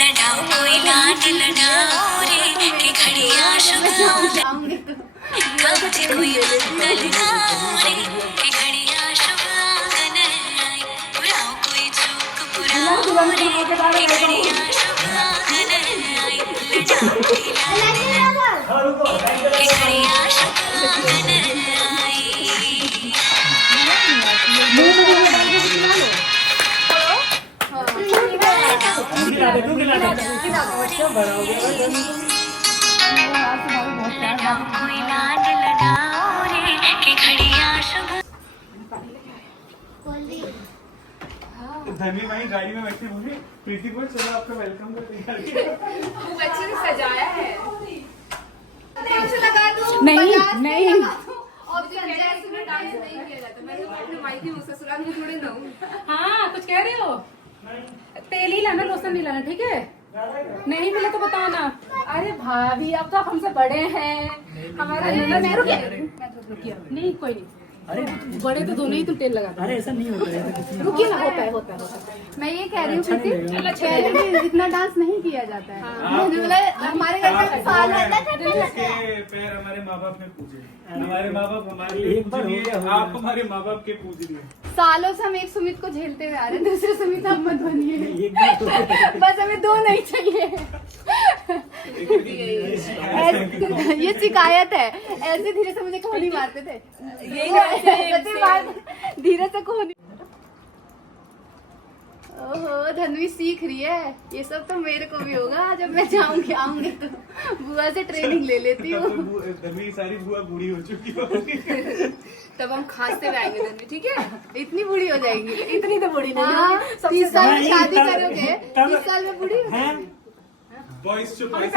लड़ाओ कोई लाड लड़ाओ रे कि घड़िया शुभांगन मुझे कोई लड़ाओ रे कि घड़िया शुभांगन आई बुराओ कोई चूक बुराओ रे कि घड़िया शुभांगन आई लड़ाओ कोई कि घड़िया शुभांगन आई कोई लाड लड़ाओ रे कि घड़िया शुभ। धनी भाई गाड़ी में बैठे बोले प्रीति को चलो आपका वेलकम करते हैं। खूब अच्छे से सजाया है। लगा दूं नहीं नहीं और डांस नहीं किया जाता। मैं तो अपने मायके में ससुराल में थोड़े ना हूँ। हाँ कुछ कह रहे हो? तेल ही लाना, लोशन नहीं लाना, ठीक है? नहीं मिले तो बताना। अरे भाभी अब तो आप हमसे बड़े हैं। हमारा मैं रुकिए नहीं कोई नहीं। अरे बड़े तो दोनों ही तुम तेल लगा। अरे ऐसा नहीं होता है, रुकिए ना। होता है मैं ये कह रही हूँ प्रीति, पहले भी इतना डांस नहीं किया जाता है। हमारे घर में साल पैर हमारे माँ बाप ने पूजे, हमारे माँ बाप हमारे लिए पूजे नहीं, आप हमारे माँ बाप के पूज लिए। सालों से हम एक सुमित को झेलते हुए आ रहे हैं, दूसरे सुमित हम मत बनिए। बस हमें दो नहीं चाहिए। ये शिकायत है। ऐसे धीरे से मुझे कोहनी मारते थे, धीरे से कोहनी। ओहो धनवी सीख रही है, ये सब तो मेरे को भी होगा। जब मैं आऊंगी तो बुआ से ट्रेनिंग ले लेती हूँ। धनवी सारी बुआ बूढ़ी हो चुकी हो। तब हम खांसते हुए आएंगे धनवी, ठीक है? इतनी बूढ़ी हो जाएंगी। इतनी तो बूढ़ी नहीं। हाँ 30 साल में शादी करोगे, 30 साल में बूढ़ी हो जाएगी। बॉयज जो ननद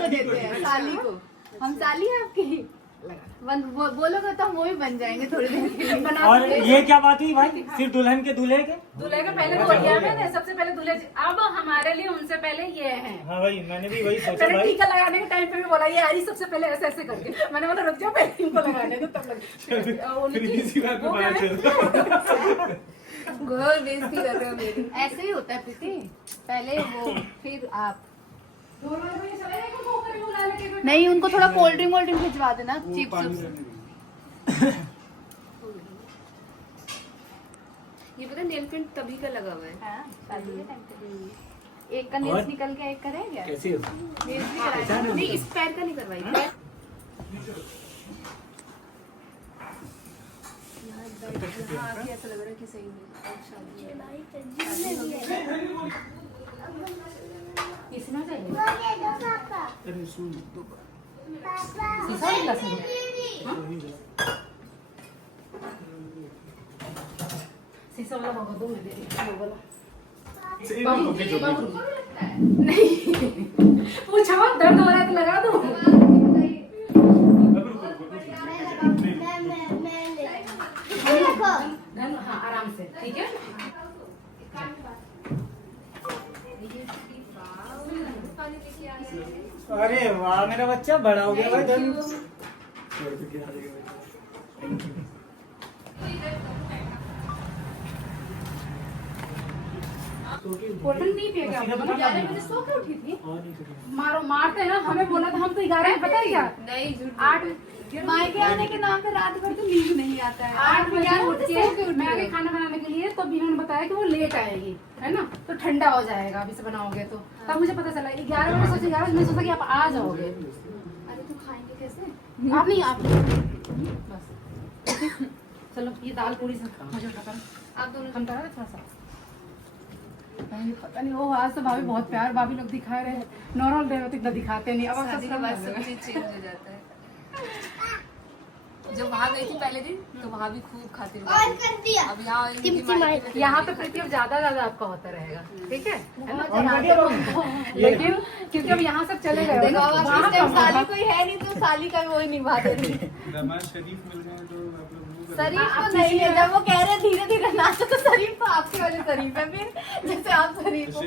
को देते हैं, साली को। हम साली है आपकी, बोलोगे तो हम वो भी बन जाएंगे थोड़ी देर के लिए। और ये क्या बात हुई भाई? सिर्फ दुल्हन के दूल्हे के पहले बोल दिया मैंने, सबसे पहले दूल्हे। अब हमारे लिए उनसे पहले ये है। हाँ भाई मैंने भी वही सोचा मैंने भाई। टीका लगाने के टाइम पे भी बोला ये हरी सबसे पहले ऐसे ऐसे करके। मैंने बोला रुक जाओ पहले इनको लगाने दो तब लगे। इसी बात पे बात चल घोर बेइज्जती कर रहे हो मेरी। ऐसे ही होता है प्रीति, पहले वो फिर आप। नहीं उनको थोड़ा कोल्ड ड्रिंक भिजवा देना, चिप्स। ये पता नेल पेंट तभी का लगा हुआ है। एक का नेल्स निकल गया, एक करें क्या? कैसे नेल्स भी कराया नहीं, इस पैर का नहीं करवाई। हाँ ऐसा लग रहा है कि सही नहीं। इसमें चाहिए शीशा वाला बाबा दो में दे दे वाला। नहीं पूछा दर्द हो रहा है तो लगा दो। हाँ आराम से, ठीक है? अरे वाह मेरा बच्चा बड़ा हो गया भाई। कॉटन नहीं पिएगा। 11 बजे सो के उठी थी। मारो मारते ना, हमें बोला था हम तो 11 बजे, पता है क्या? नहीं 8 मायके आने के नाम पे रात भर तो नींद नहीं आता है। 8 बजे उठ के मैं आगे खाना बनाने के लिए, तो इन्होंने बताया कि वो लेट आएगी, है ना? तो ठंडा हो जाएगा अभी से बनाओगे तो। तब मुझे पता चला 11 बजे सोचे 11 बजे सोचा कि आप आ जाओगे। अरे तो खाएंगे कैसे? आप नहीं बस चलो ये दाल पूरी से मुझे उठा कर आप दोनों कम करा थोड़ा सा। पता नहीं वो आज तो भाभी बहुत प्यार भाभी लोग दिखा रहे हैं। नॉर्मल डे में तो इतना दिखाते नहीं। अब शादी के बाद सब चीज चेंज हो जाता है। जब वहाँ गई थी पहले दिन तो वहाँ भी खूब खाते हुए, अब यहाँ पे प्रीति ज्यादा आपका होता रहेगा, ठीक है? लेकिन क्योंकि अब यहाँ सब चले गए, साली कोई है नहीं तो साली का वो ही निभा देती। शरीफ मिल जाए तो शरीफ तो नहीं है। जब वो कह रहे धीरे धीरे नाचो तो शरीफ तो आपके वाले शरीफ है। फिर जैसे आप शरीफ हो,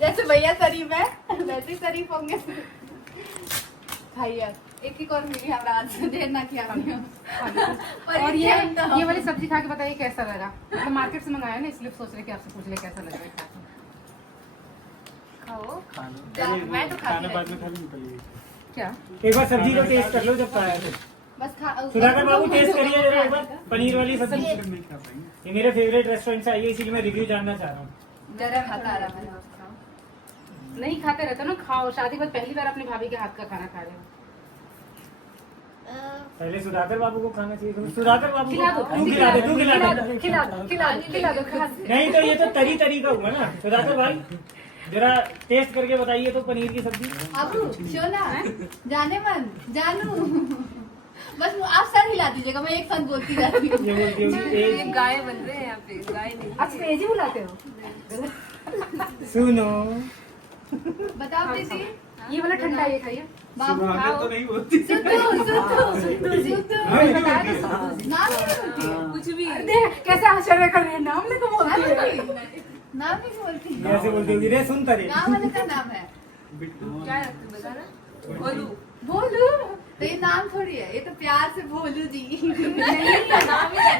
जैसे भैया शरीफ है वैसे शरीफ होंगे भैया। एक और मिली हमरा आज से देर ना किया हमने और ये वाली सब्जी खा के बताइए कैसा लगा। मतलब मार्केट से मंगाया ना, इसलिए सोच रहे कि आपसे पूछ ले कैसा लग रहा है। खाओ। चलिए, मैं तो खाना खाती बाद में खा लूँ पहले। क्या एक बार सब्जी को टेस्ट कर लो जब खाया तो। बस खा सुधाकर बाबू टेस्ट करिए जरा एक बार पनीर वाली सब्जी। नहीं खा पाएंगे। ये मेरे फेवरेट रेस्टोरेंट से आई है, इसीलिए मैं रिव्यू जानना चाह रहा हूँ। जरा खाता आ रहा है। नहीं खाते रहते ना, खाओ। शादी के बाद पहली बार अपनी भाभी के हाथ का खाना खा रहे हो। पहले सुधाकर बाबू को खाना चाहिए था। सुधाकर बाबू खिला दो, तू खिला दे, तू खिला दे। खिला दो, खिला दो, खिला दो, खिला दो। नहीं तो ये तो तरी का हुआ ना। सुधाकर भाई जरा टेस्ट करके बताइए तो पनीर की सब्जी। अबू शोना जाने मन जानू बस आप सर हिला दीजिएगा, मैं एक साथ बोलती जाती हूँ। ये बोलती होगी ये एक गाय बन रहे हैं यहाँ पे, गाय नहीं। आप तेजी बुलाते हो। सुनो। बताओ दीदी। ये वाला ठंडा ये खाइए। बाबू सुबह खाओ। तो नहीं होती। कुछ भी देख कैसे आश्चर्य कर रहे हैं, नाम नहीं तो बोलती है। नाम नहीं बोलती। ऐसे बोलती होगी रे सुन तरे। नाम वाले का नाम है बिट्टू। क्या रखते बता ना? भोलू। भोलू तो ये नाम थोड़ी है, ये तो प्यार से भोलू जी।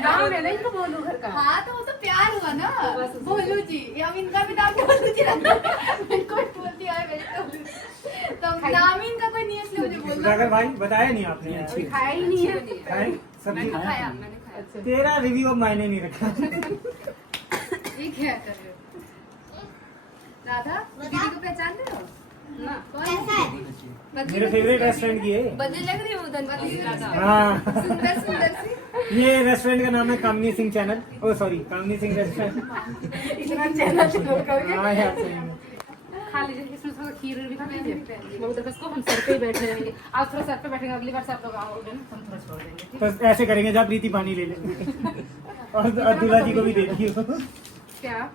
नाम है ना इनको बोलू घर का। हाँ तो वो तो प्यार हुआ ना, भोलू जी। ये अब इनका भी नाम भोलू जी रखा है। कोई बोलती है मेरे तो नाम ही इनका कोई नहीं है, इसलिए मुझे बोलना। सुधाकर भाई बताया नहीं आपने अच्छी खाया ही नहीं है। खाई सब्जी मैंने खाया, मैंने खाया। तेरा रिव्यू अब मायने नहीं रखा। ये क्या कर रहे हो राधा? दीदी को पहचान रहे हो ना कौन है? मेरे फेवरेट रेस्टोरेंट की है। बदले लग रही हूँ धनवंतरी राधा। हाँ सुंदर सुंदर सी। ये रेस्टोरेंट का नाम है कामनी सिंह चैनल। ओ सॉरी कामनी सिंह रेस्टोरेंट। इतना चैनल शुरू करके हाँ यार सही में। खा लीजिए, इसमें थोड़ा खीर भी खा लीजिए। वो उधर को हम सर पे ही बैठ रहेंगे। आप थोड़ा सर पे बैठेंगे, अगली बार से आप लोग आओगे ना हम थोड़ा छोड़ देंगे, ठीक तो ऐसे करेंगे जहाँ प्रीति पानी ले ले। और दूल्हा जी को भी दे दियो। क्या?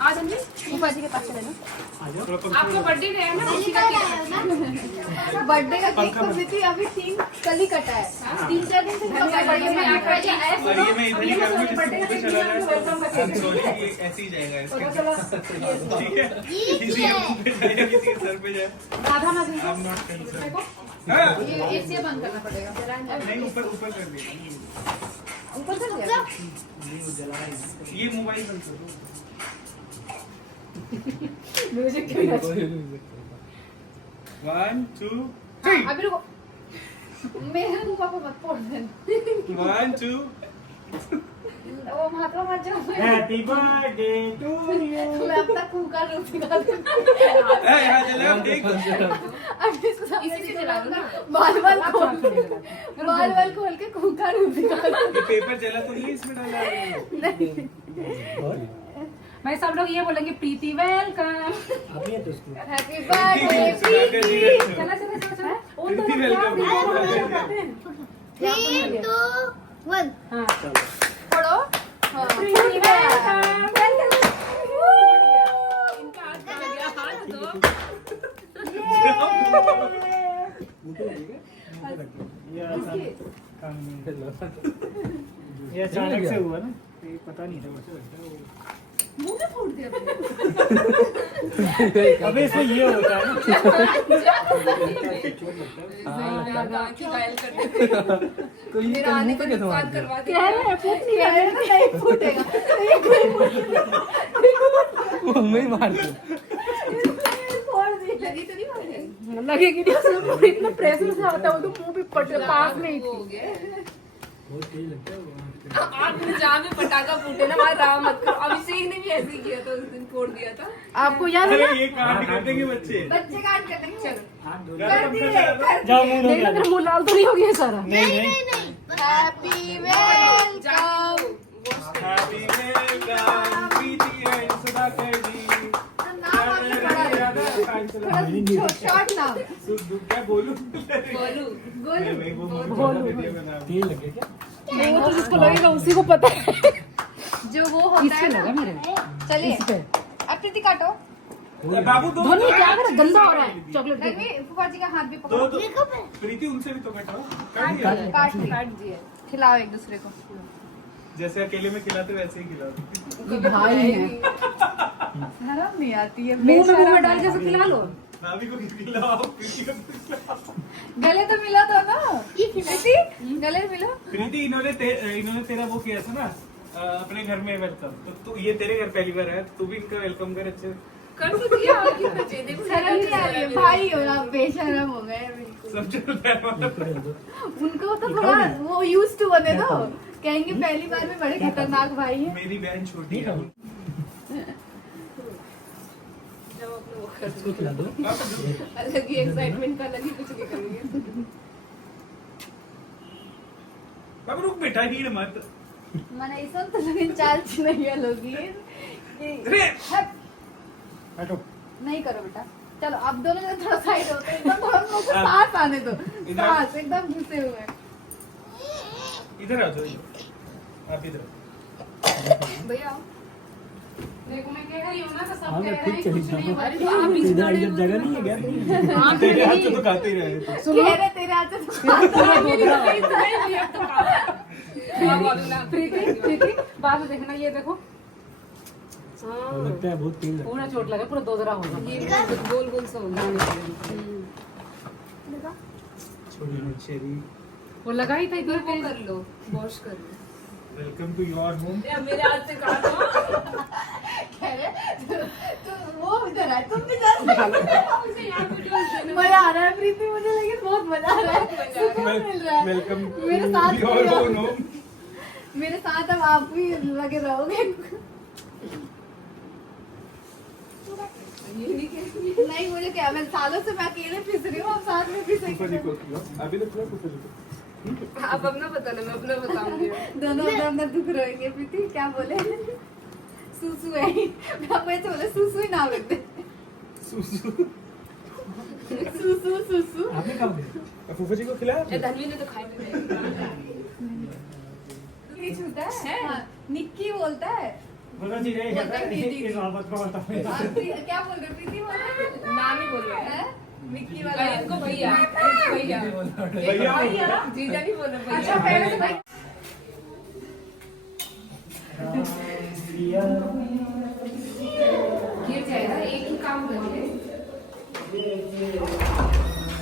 आज हम ऊपर जी के पास चले ना। आपका बर्थडे है ना, उसी का केक। बर्थडे का केक तो भी थी, अभी 3 कल ही कटा है। 3-4 दिन से बर्थडे में आ और ये मैं इधर ही करूँगी जिससे मुझे चला रहा है। I'm sorry, ये ऐसे ही जाएगा इसके। ठीक है? किसी के मुंह पे जाए, किसी के सर पे जाए। राधा ना I'm not concerned। हाँ। ये इससे बंद करना पड़ेगा। नहीं ऊपर कर दिया। ऊपर कर दिया। ये मोबाइल बंद कर दो। म्यूजिक क्यों बज? 1 2 3 अभी रुको, मेरे मुंह पापा मत फोड़ देना। 1 2 वो महात्मा मत जाओ। Happy birthday to you. मैं अब तक कुकर रोटी खा यहाँ चले हम देख। इसी से चला दो ना। बाल खोल के कुकर रोटी खा। ये पेपर जला तो नहीं इसमें डाला है? मैं सब लोग ये बोलेंगे प्रीति वेलकम। हैप्पी बर्थडे प्रीति। चला चला चला चला। प्रीति वेलकम। 3 2 1 हाँ पढ़ो। हाँ। प्रीति वेलकम। इनका हाथ आ गया, हाथ दो। ये अचानक से हुआ ना, ये पता नहीं था। मुंह में फोड़ दिया। अबे इसमें ये होता है ना। मेरा आने का नुकसान करवा दे। कह रहे हैं नहीं फूटेगा। मैं मार दूं। फोड़ दी। लगी तो नहीं मारे? लगेगी नहीं, उसमें इतना प्रेस में से आता है, वो तो मुंह भी पट पास में ही थी। आपने जहाँ में पटाखा फूटे ना वहाँ राम मत करो। अभिषेक ने भी ऐसे ही किया था, उस दिन फोड़ दिया था। आपको याद है अरे ना? ये कांड कर देंगे बच्चे। बच्चे काट कर देंगे। चलो कर दिए। जाओ मुंह धो नहीं के ना, तेरा मुंह लाल तो नहीं हो गया सारा? नहीं happy welcome. Happy welcome, Preeti and Sudhakar ji. नाम आपने पढ़ा है। थोड़ा शॉर्ट नाम। क्या बोलूं? गोलू। नहीं, नहीं, वो बोलू। तेल लगे क्या? नहीं, वो तो जिसको लगेगा उसी को पता है। जो वो होता इससे है लगा ना। मेरे। चलिए इस पे। अब प्रीति काटो। बाबू दो। धोनी क्या कर, गंदा हो रहा है चॉकलेट। रघुवी फूफा जी का हाथ भी दो पकड़ो। प्रीति उनसे भी तो बैठाओ। काट दिए। खिलाओ एक दूसरे को। जैसे अकेले में खिलाते वैसे ही खिलाओ। भाई है। शर्म नहीं आती है। मुंह में डाल के ऐसे खिला लो। भाभी को खिलाओ, प्रीति को खिलाओ। गले तो मिला था ना प्रीति, गले मिला। प्रीति इन्होंने तेरा वो किया था ना अपने घर में वेलकम, तो तू ये तेरे घर पहली बार है, तो तू भी इनका वेलकम कर अच्छे से। कर तो दिया और क्यों बचे? देखो शर्म नहीं आ रही है, भाई हो ना, बेशर्म हो गए बिल्कुल। सब चल रहा है मतलब। उनको तो थोड़ा वो यूज टू बने तो कहेंगे पहली बार में बड़े खतरनाक भाई है। मेरी बहन छोटी है। इसको खिला दो। अलग ही एक्साइटमेंट का, अलग ही कुछ निकलेंगे। अब रुक बेटा, हीड़ मत। मैंने ऐसा तो लेकिन चाल नहीं है लोगी। हटो। नहीं करो बेटा, चलो आप दोनों जन थोड़ा साइड होते हैं, एकदम थोड़ा मुझे सांस आने दो, सांस एकदम घुसे हुए। इधर आ जाओ, आप इधर। भैया देखो मैं कह रही हूँ ना, तो सब हाँ, कह मैं रहे खुद हैं चली कुछ नहीं जाऊँ। हुआ। आप इस इधर इधर जगह नहीं है क्या? हाँ, तेरे हाथ से तो खाते ही रहे। कह रहे तेरे हाथ से प्रीति प्रीति बाद में देखना, ये देखो लगता है बहुत तेज है। पूरा चोट लगा, पूरा दोदरा होगा। ये गोल गोल सा होगा। छोटी मच्छरी। वो लगा ही था इधर, कर लो, वॉश कर लो। Welcome to your home. मेरे हाथ से काट दो। कह रहे तो वो इधर आए, तुम भी जा मजा आ रहा है प्रीति, मुझे लेकिन बहुत मजा आ रहा है, सुकून मिल रहा है। वेलकम मेरे साथ योर होम। मेरे साथ अब आप भी लगे रहोगे। नहीं मुझे क्या, मैं सालों से मैं अकेले फिस रही हूँ, आप साथ में फिसेंगे। अभी तो पूरा कुछ नहीं। आप अपना बताना, मैं अपना बताऊंगी। दोनों अपना दुख रोएंगे। प्रीति क्या बोले? सुसु है, मैं आपको ऐसे बोले सुसु ही नाम रख दे। सुसु। सुसु सुसु। आपने कहा दिया? फूफा जी को खिलाया? धनवी ने तो खाई नहीं छूटा है, हाँ, निक्की बोलता है। बोलो जी रे, बोलता है दीदी। इस बात को बताओ। क्या बोल रहे? प्रीति बोल रहे? नाम ही बोल रहे हैं। निक्की वाला इनको भैया, भैया भैया जीजा नहीं बोल रहे। अच्छा पहले से भाई गिर जाएगा, एक ही काम करिए।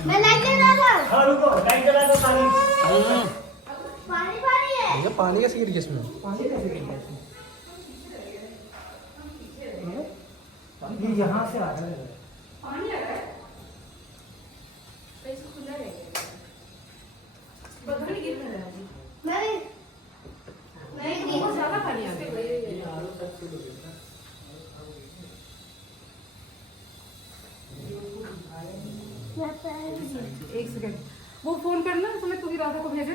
मैं लाइट डाला हाँ रुको, लाइट जला दो सारी। पानी पानी है भैया पानी कैसे गिर गया इसमें? ये यहाँ से आ रहा है। पानी आ रहा है, वैसे खुला रहेगा, बदल गिर रहा है। मैं बहुत ज्यादा पानी आ रहा है। एक सेकंड, वो फोन करना तो मैं तुम्हें राधा को भेजे,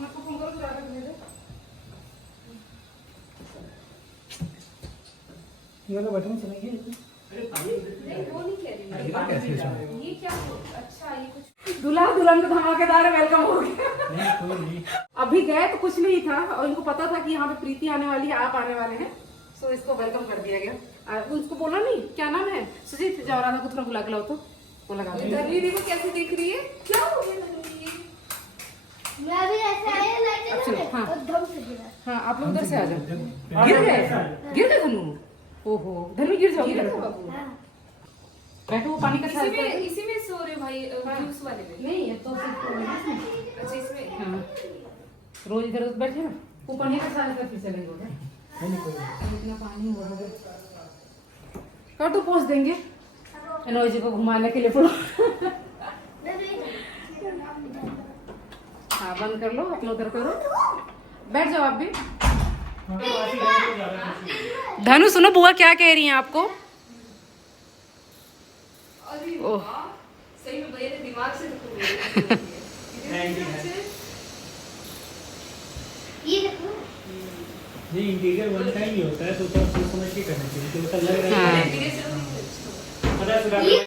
आपको फोन करो तो राधा को भेजे। ये वाला बटन चलाइए। नहीं वो नहीं कह रही मैं। कैसे इसमें? ये क्या अच्छा, ये कुछ दूल्हा दुल्हन का धमाकेदार वेलकम हो गया। नहीं कोई नहीं। अभी गए तो कुछ नहीं था और इनको पता था कि यहाँ पे प्रीति आने वाली है, आप आने वाले हैं, सो इसको वेलकम कर दिया गया। उसको बोला नहीं, क्या नाम है? सुजीत, जाओ राधा को थोड़ा बुला के लाओ तो वो लगा दो। धरनी देखो कैसे दिख रही है, क्या हो गया धरनी? मैं भी ऐसे आया लाइट अच्छा, डाला हाँ। और दम से गिरा हाँ आप लोग उधर से आ जाओ। गिर गए धनु? ओहो धनु गिर जाओ। हाँ। बैठो, वो पानी का छाल पर- इसी में सो रहे भाई, जूस वाले में। नहीं ये तो सिर्फ अच्छा इसमें। हाँ रोज इधर उधर बैठे ना, वो पानी का छाल पर फिर चलेंगे उधर। इतना पानी हो गया, कर तो पोंछ देंगे एनोजी को घुमाने के लिए पूरा। हाँ बंद कर लो, अपना उधर करो, बैठ जाओ आप भी। धनु सुनो, बुआ क्या कह रही हैं आपको? ओह सही में भैया ने दिमाग से ये देखो ये इंटीरियर वन टाइम ही होता है, तो सोच समझ के करना चाहिए, तो ऐसा लग रहा है। हाँ। पता है